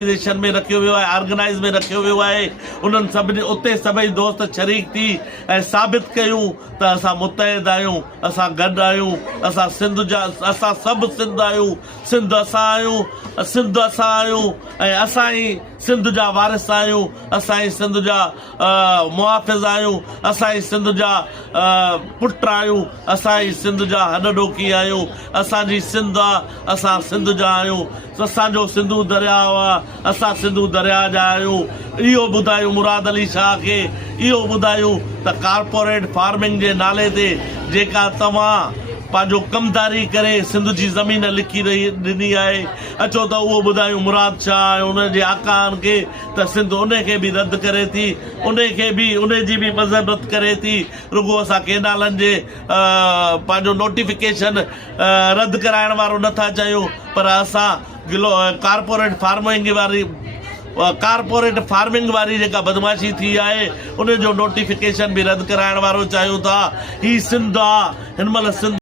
ऑर्गेनाइजेशन में रखियो वियो आहे, ऑर्गेनाइज में रखियो वियो आहे। उन्हनि सभिनी उते सभई दोस्त शरीक थी ऐं साबित कयूं त असां मुतहिद आहियूं, असां गॾु आहियूं, असां सिंध जा, असां सभु सिंध आहियूं, सिंध असां आहियूं, सिंध असां आहियूं ऐं असां ई सिंध जा वारिस आहियूं, असां ई सिंध जा मुहाफ़िज़ आहियूं, असां ई सिंध जा पुट आहियूं, असां ई सिंध जा हॾॾोकी आहियूं, असांजी सिंध आहे, असां सिंध जा आहियूं, असांजो सिंधू दरियाउ आहे, असां सिंधू दरिया जा आहियूं। इहो ॿुधायूं मुराद अली शाह खे, इहो ॿुधायूं त कारपोरेट फार्मिंग जे नाले ते जेका तव्हां पंहिंजो कमदारी करे सिंध जी ज़मीन लिखी ॾिनी आहे, अचो त उहो ॿुधायूं मुराद शाह ऐं उन जे आकान खे त सिंध उन खे बि रद्द करे थी, उन जी बि मज़म्मत करे थी। रुगो असां केनालनि जे पंहिंजो नोटिफिकेशन रद्द कराइण वारो नथा चयूं, पर असां कारपोरेट फार्मिंग वारी जेका बदमाशी थी आहे उन जो नोटिफिकेशन बि रद्द कराइण वारो चाहियूं था। ही सिंध आहे, हिन महिल सिंध